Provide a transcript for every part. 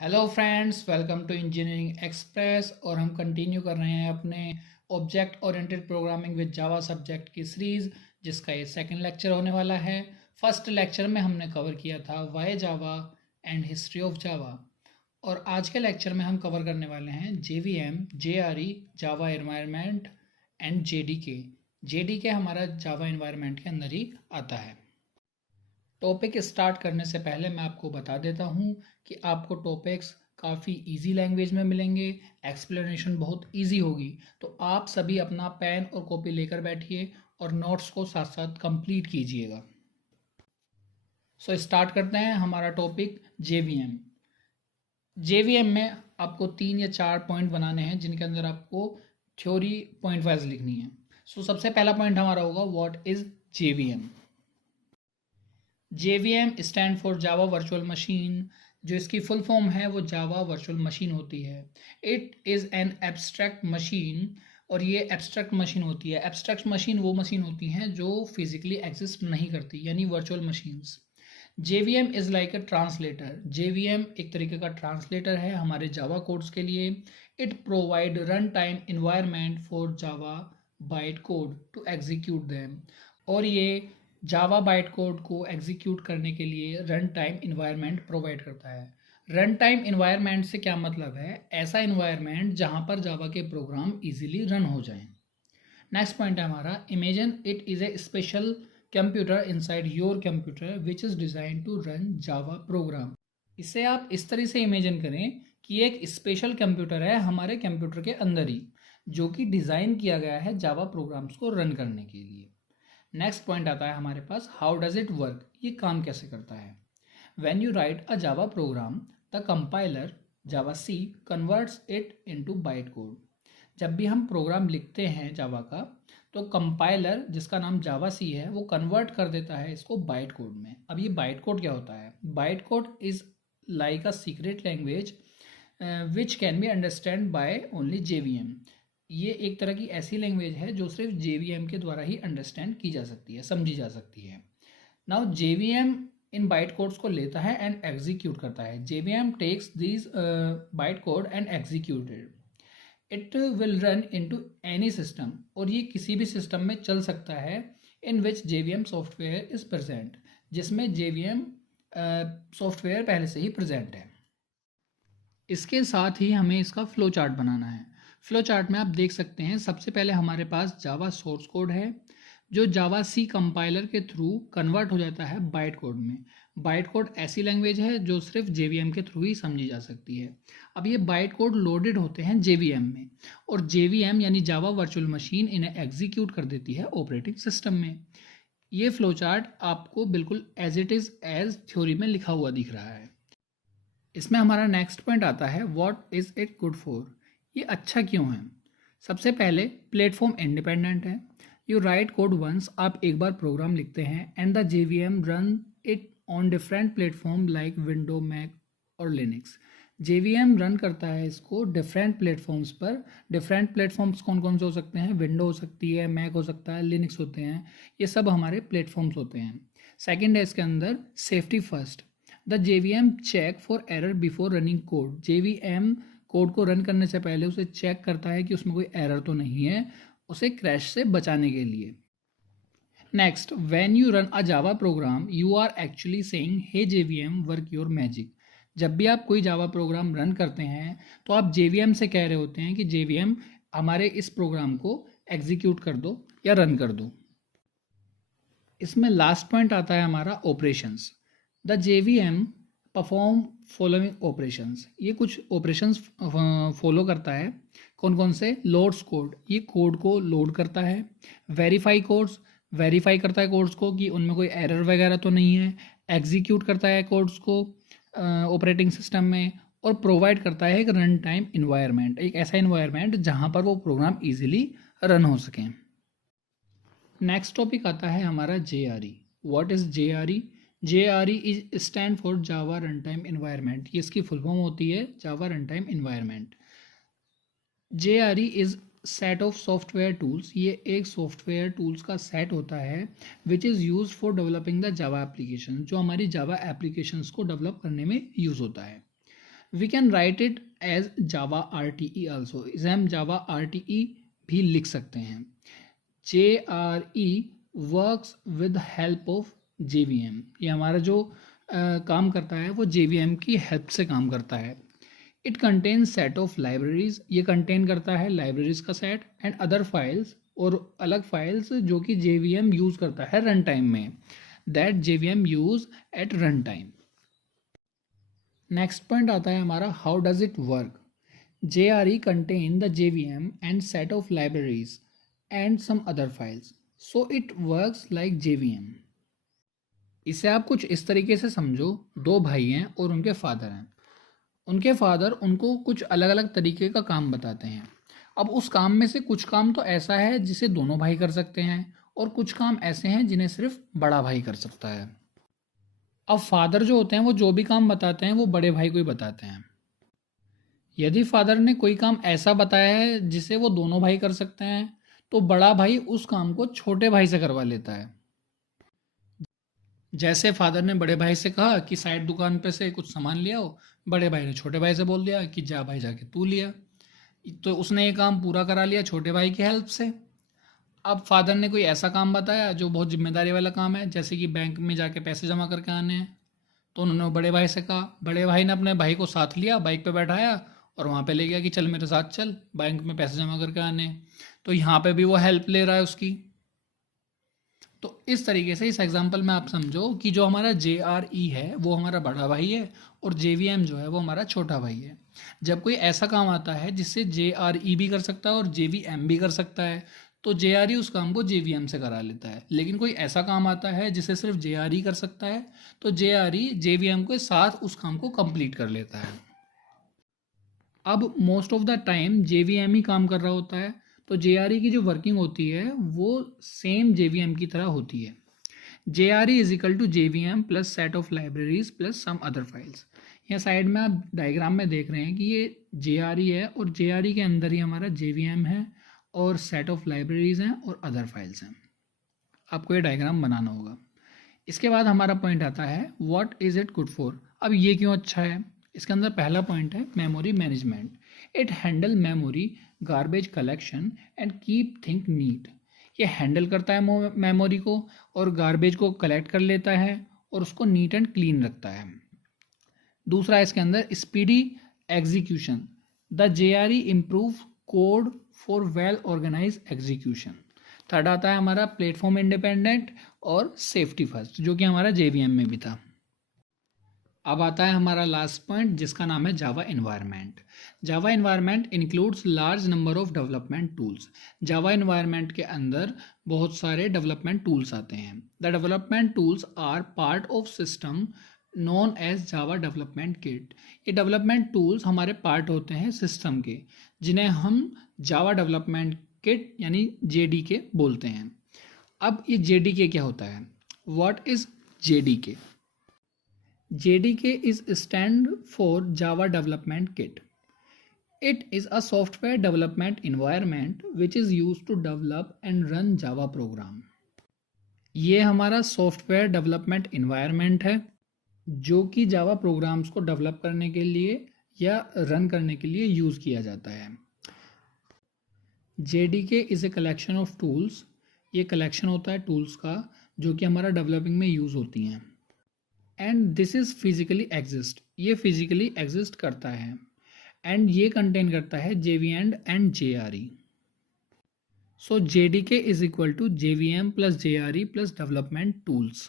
Hello friends, welcome to engineering express. और हम continue कर रहे हैं अपने object oriented programming with Java subject की सीरीज़, जिसका ये सेकंड लेक्चर होने वाला है। फर्स्ट लेक्चर में हमने कवर किया था why Java and history of Java, और आज के लेक्चर में हम कवर करने वाले हैं JVM, JRE, Java environment and JDK। JDK हमारा जावा एनवायरनमेंट के अंदर ही आता है। टॉपिक स्टार्ट करने से पहले मैं आपको बता देता हूँ कि आपको टॉपिक्स काफ़ी इजी लैंग्वेज में मिलेंगे, एक्सप्लेनेशन बहुत इजी होगी। तो आप सभी अपना पेन और कॉपी लेकर बैठिए और नोट्स को साथ साथ कंप्लीट कीजिएगा। सो स्टार्ट करते हैं हमारा टॉपिक JVM। JVM में आपको 3 या 4 पॉइंट बनाने हैं, जिनके अंदर आपको थ्योरी पॉइंट वाइज लिखनी है। सो सबसे पहला पॉइंट हमारा होगा what is JVM। JVM stand for Java virtual machine. जो इसकी फुल फॉर्म है वो जावा वर्चुअल मशीन होती है। It is an abstract machine, और ये एब्स्ट्रैक्ट मशीन होती है। एब्स्ट्रैक्ट मशीन वो मशीन होती हैं जो फिजिकली एग्जिस्ट नहीं करती, यानी virtual machines. JVM is like a translator. JVM एक तरीके का ट्रांसलेटर है हमारे जावा कोड्स के लिए। It provide run time environment for Java byte code to execute them. और ये जावा बाइट कोड को एग्जीक्यूट करने के लिए रन टाइम इन्वायरमेंट प्रोवाइड करता है। रन टाइम इन्वायरमेंट से क्या मतलब है? ऐसा इन्वायरमेंट जहाँ पर जावा के प्रोग्राम इजीली रन हो जाएं। नेक्स्ट पॉइंट है हमारा imagine it is a special computer inside your computer which is design to run Java program. इसे आप इस तरह से इमेजिन करें कि एक स्पेशल कंप्यूटर है हमारे कंप्यूटर के अंदर ही, जो कि डिज़ाइन किया गया है जावा प्रोग्राम्स को रन करने के लिए। नेक्स्ट पॉइंट आता है हमारे पास हाउ डज इट वर्क। ये काम कैसे करता है? When you write a Java program the compiler javac converts it into byte code. जब भी हम प्रोग्राम लिखते हैं जावा का, तो कंपाइलर जिसका नाम जावा सी है वो कन्वर्ट कर देता है इसको बाइट कोड में। अब ये बाइट कोड क्या होता है? Byte code is like a secret language which can be understand by only JVM। ये एक तरह की ऐसी लैंग्वेज है जो सिर्फ JVM के द्वारा ही अंडरस्टैंड की जा सकती है, समझी जा सकती है। नाउ JVM इन बाइट कोड्स को लेता है एंड एग्जीक्यूट करता है। JVM takes this byte code and executed. It will run into any system, और ये किसी भी सिस्टम में चल सकता है in which JVM software is present, जिसमें JVM सॉफ्टवेयर पहले से ही प्रेजेंट है। इसके साथ ही हमें इसका फ्लो चार्ट बनाना है। फ्लो चार्ट में आप देख सकते हैं सबसे पहले हमारे पास जावा सोर्स कोड है, जो जावा सी कंपाइलर के थ्रू कन्वर्ट हो जाता है बाइट कोड में। बाइट कोड ऐसी लैंग्वेज है जो सिर्फ JVM के थ्रू ही समझी जा सकती है। अब ये बाइट कोड लोडेड होते हैं JVM में, और JVM यानी जावा वर्चुअल मशीन इन्हें एग्जीक्यूट कर देती है ऑपरेटिंग सिस्टम में। ये फ्लो चार्ट आपको बिल्कुल as it is as theory में लिखा हुआ दिख रहा है। इसमें हमारा नेक्स्ट पॉइंट आता है what is it good for. ये अच्छा क्यों है? सबसे पहले प्लेटफॉर्म इंडिपेंडेंट है। यू राइट कोड वंस, आप एक बार प्रोग्राम लिखते हैं and the JVM run it on different platform like window, Mac और लिनक्स। JVM रन करता है इसको डिफरेंट प्लेटफॉर्म्स पर। डिफरेंट प्लेटफॉर्म्स कौन कौन से हो सकते हैं? विंडो हो सकती है, मैक हो सकता है, लिनक्स होते हैं। ये सब हमारे प्लेटफॉर्म्स होते हैं। सेकेंड है इसके अंदर safety first. The JVM check for error before running code. JVM code को रन करने से पहले उसे चेक करता है कि उसमें कोई एरर तो नहीं है, उसे क्रैश से बचाने के लिए। Next, when you run a Java program you are actually saying hey JVM work your magic. जब भी आप कोई जावा प्रोग्राम रन करते हैं तो आप JVM से कह रहे होते हैं कि JVM हमारे इस प्रोग्राम को एग्जीक्यूट कर दो या रन कर दो। इसमें लास्ट पॉइंट आता है हमारा operations. The JVM perform following operations. ये कुछ ऑपरेशंस फॉलो करता है। कौन कौन से? लोड्स कोड, ये कोड को लोड करता है। वेरीफाई कोड्स, वेरीफाई करता है कोड्स को कि उनमें कोई एरर वगैरह तो नहीं है। एग्जीक्यूट करता है कोड्स को ऑपरेटिंग सिस्टम में। और प्रोवाइड करता है एक रन टाइम इन्वायरमेंट, एक ऐसा इन्वायरमेंट जहाँ पर वो प्रोग्राम ईजिली रन हो सकें। नेक्स्ट टॉपिक आता है हमारा JRE। What is JRE? JRE is stand for Java run time environment. ये इसकी फुल फॉर्म होती है Java run time environment. JRE is set of software tools. ये एक सॉफ्टवेयर टूल्स का सेट होता है which is use for developing the Java application, जो हमारी जावा एप्लीकेशंस को डेवलप करने में यूज़ होता है। We can write it as Java R T E also, इसे हम जावा आर टी ई भी लिख सकते हैं। JRE works with help of JVM, ये हमारा जो काम करता है वो JVM की हेल्प से काम करता है। It contain set of libraries, ये कंटेन करता है लाइब्रेरीज का सेट, एंड अदर फाइल्स, और अलग फाइल्स जो कि JVM यूज़ करता है रन टाइम में, that JVM use eight run time. Next point आता है हमारा how does it work. JRE contain the JVM and set of libraries and some other files, so it works like JVM। इसे आप कुछ इस तरीके से समझो, दो भाई हैं और उनके फादर हैं। उनके फादर उनको कुछ अलग अलग तरीके का काम बताते हैं। अब उस काम में से कुछ काम तो ऐसा है जिसे दोनों भाई कर सकते हैं, और कुछ काम ऐसे हैं जिन्हें सिर्फ बड़ा भाई कर सकता है। अब फादर जो होते हैं वो जो भी काम बताते हैं वो बड़े भाई को ही बताते हैं। यदि फादर ने कोई काम ऐसा बताया है जिसे वो दोनों भाई कर सकते हैं, तो बड़ा भाई उस काम को छोटे भाई से करवा लेता है। जैसे फादर ने बड़े भाई से कहा कि साइड दुकान पे से कुछ सामान ले आओ, बड़े भाई ने छोटे भाई से बोल दिया कि जा भाई जाके तू लिया, तो उसने ये काम पूरा करा लिया छोटे भाई की हेल्प से। अब फादर ने कोई ऐसा काम बताया जो बहुत जिम्मेदारी वाला काम है, जैसे कि बैंक में जाके पैसे जमा करके आने हैं, तो उन्होंने बड़े भाई से कहा। बड़े भाई ने अपने भाई को साथ लिया, बाइक पे बैठाया और वहाँ पे ले गया कि चल मेरे साथ चल, बैंक में पैसे जमा करके आने हैं। तो यहाँ पे भी वो हेल्प ले रहा है उसकी। तो इस तरीके से इस एग्जांपल में आप समझो कि जो हमारा JRE है वो हमारा बड़ा भाई है, और JVM जो है वो हमारा छोटा भाई है। जब कोई ऐसा काम आता है जिससे JRE भी कर सकता है और JVM भी कर सकता है, तो JRE उस काम को JVM से करा लेता है। लेकिन कोई ऐसा काम आता है जिसे सिर्फ JRE कर सकता है, तो JRE JVM के साथ उस काम को कंप्लीट कर लेता है। अब most of the time JVM ही काम कर रहा होता है, तो JRE की जो वर्किंग होती है वो सेम JVM की तरह होती है। JRE is equal to JVM plus set of libraries plus some other files. यहाँ साइड में आप डायग्राम में देख रहे हैं कि ये JRE है, और JRE के अंदर ही हमारा JVM है, और सेट ऑफ लाइब्रेरीज हैं और अदर फाइल्स हैं। आपको ये डायग्राम बनाना होगा। इसके बाद हमारा पॉइंट आता है what is it good for. अब ये क्यों अच्छा है, इसके अंदर पहला पॉइंट है memory management. It handle memory garbage collection and keep think neat. ये हैंडल करता है मेमोरी को, और गार्बेज को कलेक्ट कर लेता है और उसको नीट एंड क्लीन रखता है। दूसरा इसके अंदर speedy execution. The JRE improve code for well organise execution. Third आता है हमारा प्लेटफॉर्म इंडिपेंडेंट और सेफ्टी फर्स्ट, जो कि हमारा JVM में भी था। अब आता है हमारा लास्ट पॉइंट जिसका नाम है Java environment. Java environment includes large number of development tools. Java environment के अंदर बहुत सारे डेवलपमेंट टूल्स आते हैं। The development tools are part of system known as Java development kit. ये डेवलपमेंट टूल्स हमारे पार्ट होते हैं सिस्टम के, जिन्हें हम जावा डेवलपमेंट किट यानी JDK बोलते हैं। अब ये JDK क्या होता है, what is JDK? JDK is stand for Java Development Kit. It is a software development environment which is used to develop and run Java program. ये हमारा सॉफ्टवेयर डेवलपमेंट इन्वायरमेंट है जो कि जावा प्रोग्राम्स को डेवलप करने के लिए या रन करने के लिए यूज़ किया जाता है। JDK is a collection of tools. ये कलेक्शन होता है टूल्स का जो कि हमारा डेवलपिंग में यूज़ होती हैं। And this is physically exist, ये फिजिकली एग्जिस्ट करता है, एंड ये कंटेन करता है JVM and JRE। So JDK is equal to JVM plus JRE plus development tools.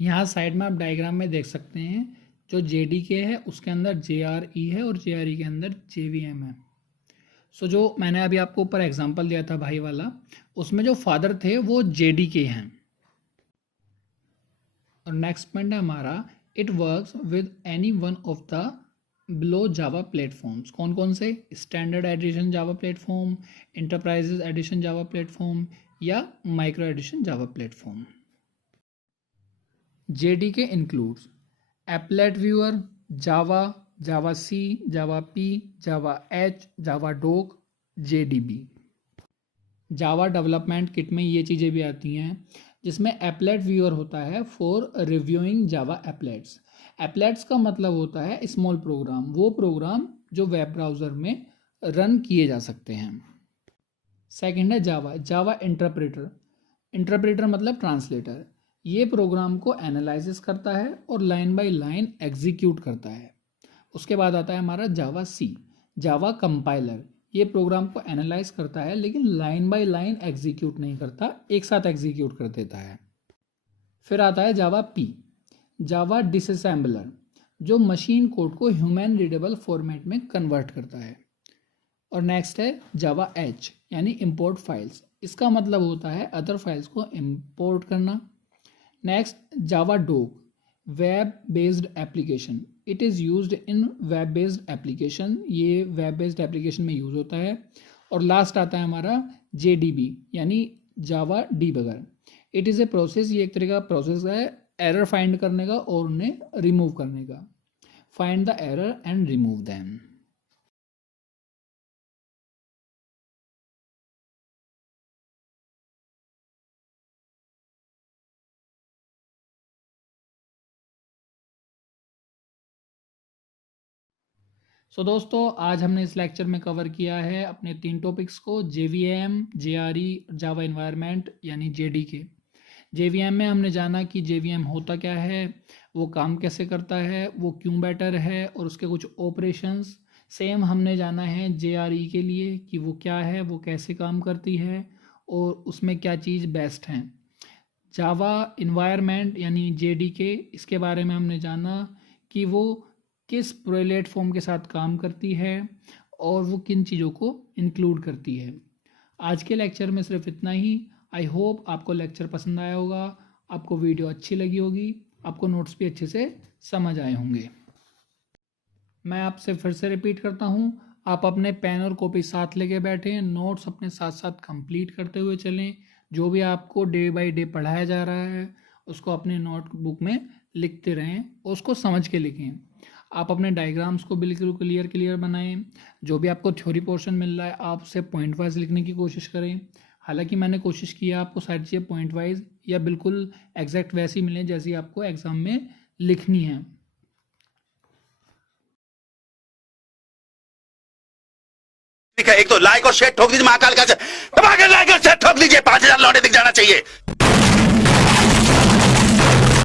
यहाँ साइड में आप डायग्राम में देख सकते हैं जो JDK है उसके अंदर JRE है और JRE के अंदर JVM है। सो जो मैंने अभी आपको ऊपर एग्जांपल दिया था भाई वाला, उसमें जो फादर थे वो JDK हैं। और नेक्स्ट पॉइंट है हमारा it works with any one of the below Java platforms. कौन कौन से? Standard edition Java platform, enterprises edition Java platform या micro edition Java platform. JDK includes applet viewer, java, java C, java P, java H, java doc, JDB। जावा development kit में ये चीज़ें भी आती हैं जिसमें एप्लेट व्यूअर होता है फॉर रिव्यूइंग जावा एप्लेट्स, एप्लेट्स का मतलब होता है स्मॉल प्रोग्राम, वो प्रोग्राम जो वेब ब्राउज़र में रन किए जा सकते हैं। सेकंड है जावा। Java interpreter. इंटरप्रेटर मतलब ट्रांसलेटर। ये प्रोग्राम को एनालिसिस करता है और लाइन बाय लाइन एग्जीक्यूट करता है। उसके बाद आता है हमारा जावा सी। Java compiler. ये प्रोग्राम को एनालाइज करता है लेकिन लाइन बाय लाइन एग्जीक्यूट नहीं करता, एक साथ एग्जीक्यूट कर देता है। फिर आता है जावा पी। जावा डिसअसेंबलर, जो मशीन कोड को ह्यूमन रीडेबल फॉर्मेट में कन्वर्ट करता है। और नेक्स्ट है जावा एच यानी इंपोर्ट फाइल्स। इसका मतलब होता है अदर फाइल्स को इंपोर्ट करना। Next Java doc, web based application. It is used in web based application, ये वेब बेस्ड एप्लीकेशन में यूज़ होता है। और लास्ट आता है हमारा JDB यानी Java debugger. It is a process, ये एक तरह का प्रोसेस है एरर फाइंड करने का और उन्हें रिमूव करने का। Find the error and remove them. दोस्तों आज हमने इस लेक्चर में कवर किया है अपने 3 टॉपिक्स को, JVM, JRE, जावा इन्वायरमेंट यानी JDK। JVM में हमने जाना कि JVM होता क्या है, वो काम कैसे करता है, वो क्यों बेटर है और उसके कुछ ऑपरेशंस। सेम हमने जाना है JRE के लिए कि वो क्या है, वो कैसे काम करती है और उसमें क्या चीज़ बेस्ट हैं। जावा इन्वायरमेंट यानी JDK, इसके बारे में हमने जाना कि वो किस प्लेटफॉर्म के साथ काम करती है और वो किन चीज़ों को इंक्लूड करती है। आज के लेक्चर में सिर्फ इतना ही। आई होप आपको लेक्चर पसंद आया होगा, आपको वीडियो अच्छी लगी होगी, आपको नोट्स भी अच्छे से समझ आए होंगे। मैं आपसे फिर से रिपीट करता हूँ, आप अपने पेन और कॉपी साथ लेके बैठें, नोट्स अपने साथ साथ कंप्लीट करते हुए चलें। जो भी आपको डे बाय डे पढ़ाया जा रहा है उसको अपने नोटबुक में लिखते रहें और उसको समझ के लिखें। आप अपने डायग्राम्स को बिल्कुल क्लियर बनाएं। जो भी आपको थ्योरी पोर्शन मिल रहा है आप उसे पॉइंट वाइज लिखने की कोशिश करें। हालांकि मैंने कोशिश किया आपको सारी चीज़ें पॉइंट वाइज या बिल्कुल एग्जैक्ट वैसी मिलें जैसी आपको एग्ज़ाम में लिखनी है। एक तो लाइक और शेयर ठोक दीजिए, महाकाल का दबा के लाइक और शेयर ठोक दीजिए, 5000 लौटे दिख जाना चाहिए।